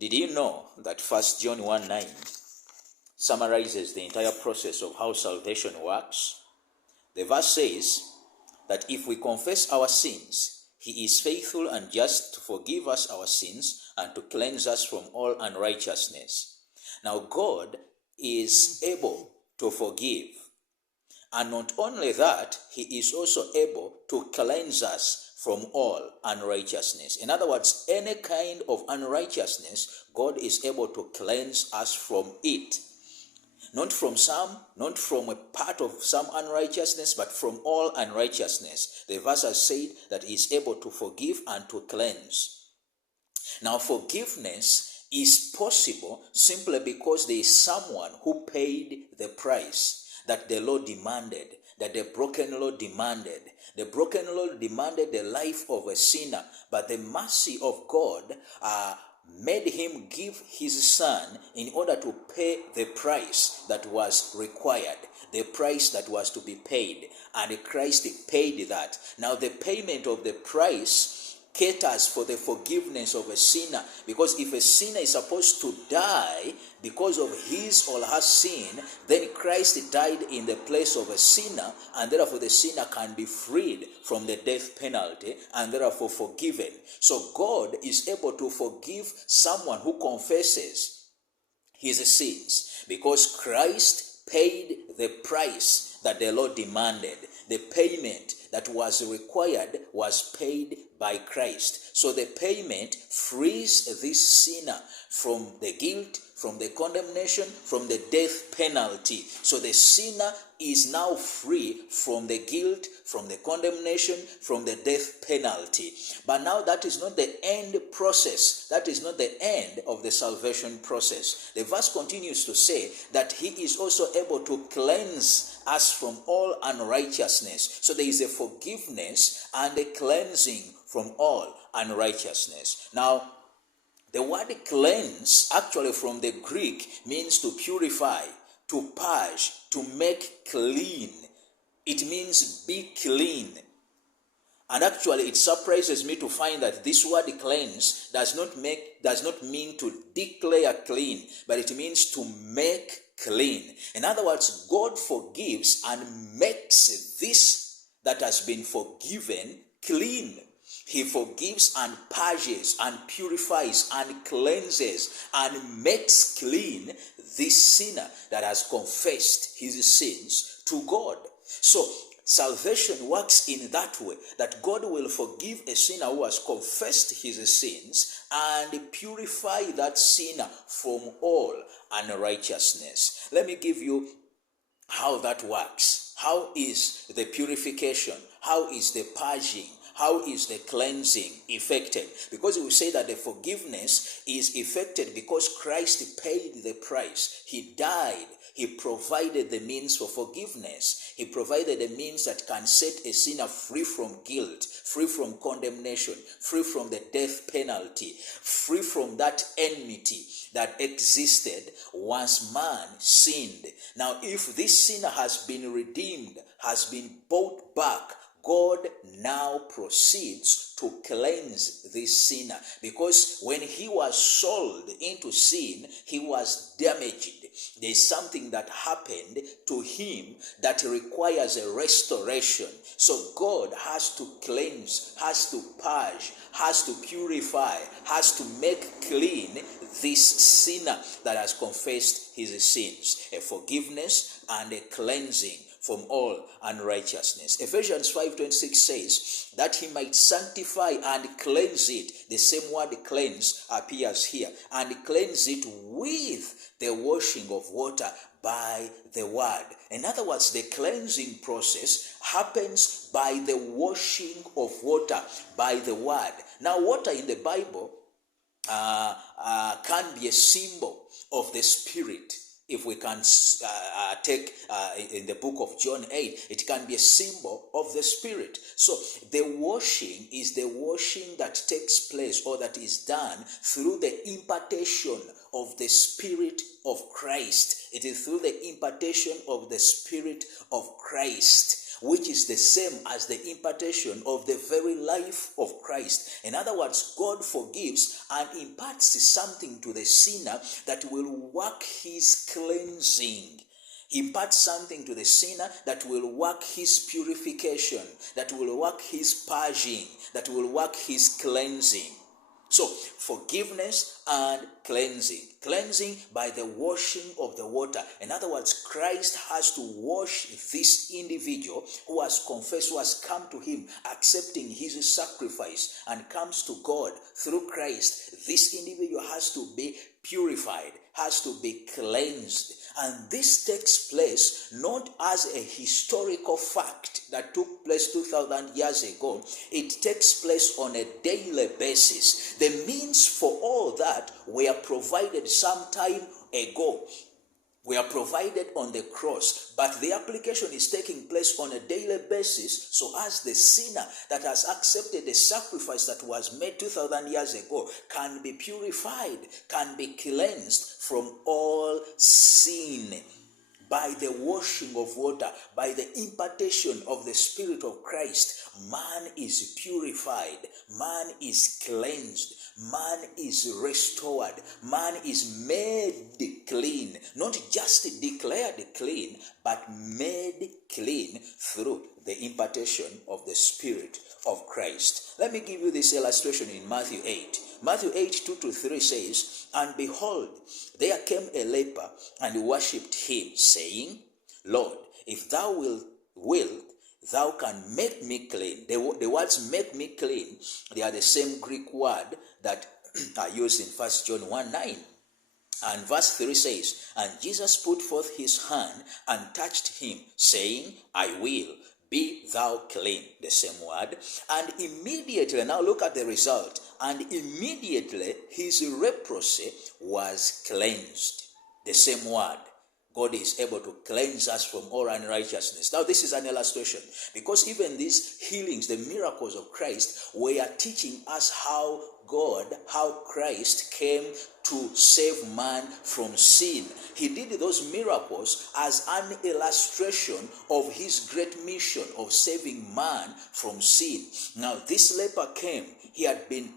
Did you know that 1 John 1:9 summarizes the entire process of how salvation works? The verse says that if we confess our sins, he is faithful and just to forgive us our sins and to cleanse us from all unrighteousness. Now, God is able to forgive. And not only that, he is also able to cleanse us from all unrighteousness. In other words, any kind of unrighteousness, God is able to cleanse us from it. Not from some, not from a part of some unrighteousness, but from all unrighteousness. The verse has said that he is able to forgive and to cleanse. Now, forgiveness is possible simply because there is someone who paid the price that the law demanded, that the broken law demanded. The broken law demanded the life of a sinner, but the mercy of God made him give his son in order to pay the price that was required, the price that was to be paid, and Christ paid that. Now the payment of the price caters for the forgiveness of a sinner, because if a sinner is supposed to die because of his or her sin, then Christ died in the place of a sinner, and therefore the sinner can be freed from the death penalty and therefore forgiven. So God is able to forgive someone who confesses his sins because Christ paid the price that the law demanded. The payment that was required was paid by Christ. So the payment frees this sinner from the guilt, from the condemnation, from the death penalty. So the sinner is now free from the guilt, from the condemnation, from the death penalty. But now that is not the end process. That is not the end of the salvation process. The verse continues to say that he is also able to cleanse us from all unrighteousness. So there is a forgiveness and a cleansing from all unrighteousness. Now, the word cleanse actually from the Greek means to purify, to purge, to make clean. It means be clean. And actually it surprises me to find that this word cleanse does not mean to declare clean, but it means to make clean. In other words, God forgives and makes this that has been forgiven clean. He forgives and purges and purifies and cleanses and makes clean this sinner that has confessed his sins to God. So salvation works in that way, that God will forgive a sinner who has confessed his sins and purify that sinner from all unrighteousness. Let me give you how that works. How is the purification? How is the purging? How is the cleansing effected? Because we say that the forgiveness is effected because Christ paid the price. He died. He provided the means for forgiveness. He provided the means that can set a sinner free from guilt, free from condemnation, free from the death penalty, free from that enmity that existed once man sinned. Now, if this sinner has been redeemed, has been bought back, God now proceeds to cleanse this sinner, because when he was sold into sin, he was damaged. There's something that happened to him that requires a restoration. So God has to cleanse, has to purge, has to purify, has to make clean this sinner that has confessed his sins. A forgiveness and a cleansing from all unrighteousness. Ephesians 5:26 says that he might sanctify and cleanse it. The same word cleanse appears here. And cleanse it with the washing of water by the word. In other words, the cleansing process happens by the washing of water by the word. Now, water in the Bible can be a symbol of the Spirit. If we can take in the book of John 8, it can be a symbol of the Spirit. So the washing is the washing that takes place or that is done through the impartation of the Spirit of Christ. It is through the impartation of the Spirit of Christ. which is the same as the impartation of the very life of Christ. In other words, God forgives and imparts something to the sinner that will work his cleansing. He imparts something to the sinner that will work his purification, that will work his purging, that will work his cleansing. So, forgiveness and cleansing. Cleansing by the washing of the water. In other words, Christ has to wash this individual who has confessed, who has come to him, accepting his sacrifice and comes to God through Christ. This individual has to be purified, has to be cleansed. And this takes place not as a historical fact that took place 2,000 years ago. It takes place on a daily basis. The means for all that were provided some time ago. We are provided on the cross, but the application is taking place on a daily basis. So as the sinner that has accepted the sacrifice that was made 2,000 years ago can be purified, can be cleansed from all sin by the washing of water, by the impartation of the Spirit of Christ, man is purified, man is cleansed, man is restored, man is made clean, not just declared clean, but made clean through the impartation of the Spirit of Christ. Let me give you this illustration in Matthew 8. Matthew 8, 2-3 says, "And behold, there came a leper and worshipped him, saying, Lord, if thou wilt, thou can make me clean." The words "make me clean," they are the same Greek word that are used in 1 John 1:9. And verse 3 says, "And Jesus put forth his hand and touched him, saying, I will, be thou clean." The same word. And immediately, now look at the result. And immediately his leprosy was cleansed. The same word. God is able to cleanse us from all unrighteousness. Now this is an illustration, because even these healings, the miracles of Christ, were teaching us how Christ came to save man from sin. He did those miracles as an illustration of his great mission of saving man from sin. Now this leper came, he had been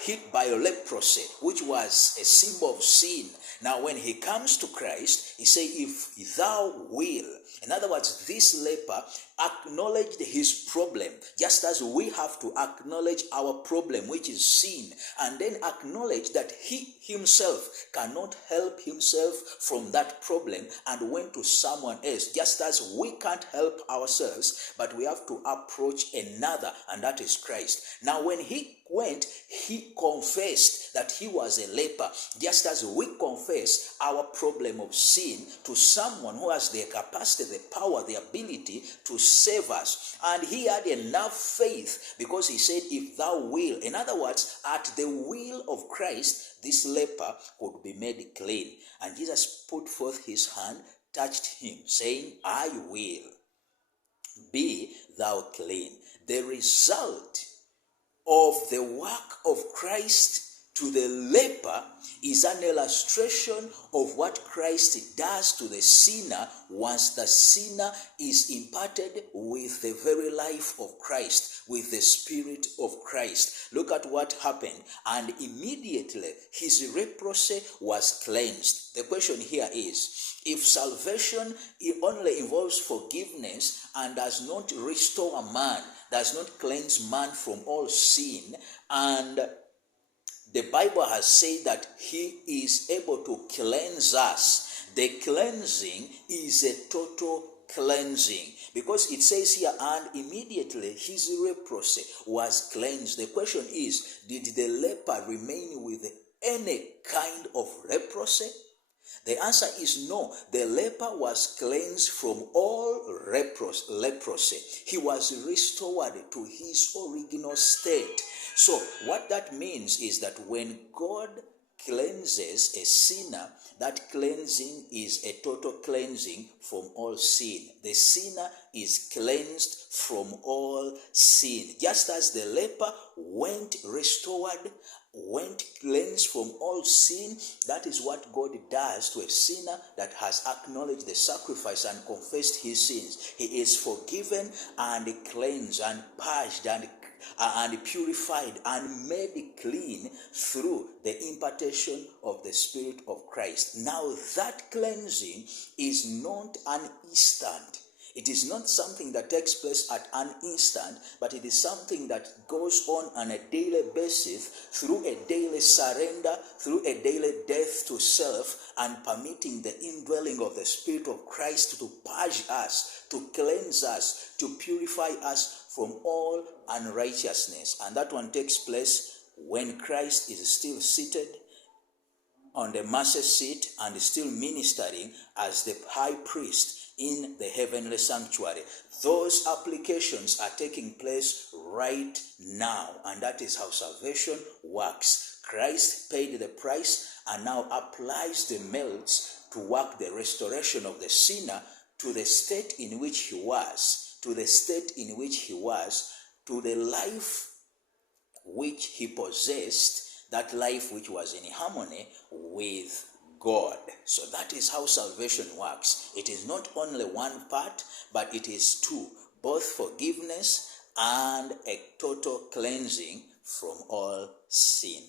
hit by leprosy, which was a symbol of sin. Now when he comes to Christ, he says, "If thou will." In other words, this leper acknowledged his problem, just as we have to acknowledge our problem, which is sin, and then acknowledge that he himself cannot help himself from that problem and went to someone else, just as we can't help ourselves, but we have to approach another, and that is Christ. Now when he went, he confessed that he was a leper, just as we confess our problem of sin to someone who has the capacity, the power, the ability to save us. And he had enough faith, because he said, "If thou will." In other words, at the will of Christ, this leper could be made clean. And Jesus put forth his hand, touched him, saying, "I will, be thou clean." The result of the work of Christ to the leper is an illustration of what Christ does to the sinner once the sinner is imparted with the very life of Christ, with the Spirit of Christ. Look at what happened. And immediately his leprosy was cleansed. The question here is, if salvation only involves forgiveness and does not restore a man, does not cleanse man from all sin, and the Bible has said that he is able to cleanse us, the cleansing is a total cleansing, because it says here, "And immediately his leprosy was cleansed." The question is, did the leper remain with any kind of leprosy? The answer is no. The leper was cleansed from all leprosy. He was restored to his original state. So what that means is that when God cleanses a sinner, that cleansing is a total cleansing from all sin. The sinner is cleansed from all sin. Just as the leper went restored went cleansed from all sin. That is what God does to a sinner that has acknowledged the sacrifice and confessed his sins. He is forgiven and cleansed and purged and purified and made clean through the impartation of the Spirit of Christ. Now that cleansing is not an instant. It is not something that takes place at an instant, but it is something that goes on a daily basis through a daily surrender, through a daily death to self, and permitting the indwelling of the Spirit of Christ to purge us, to cleanse us, to purify us from all unrighteousness. And that one takes place when Christ is still seated on the mercy seat and still ministering as the high priest in the heavenly sanctuary. Those applications are taking place right now, and that is how salvation works. Christ paid the price and now applies the melts to work the restoration of the sinner to the state in which he was, to the life which he possessed, that life which was in harmony with God. So that is how salvation works. It is not only one part, but it is two, both forgiveness and a total cleansing from all sin.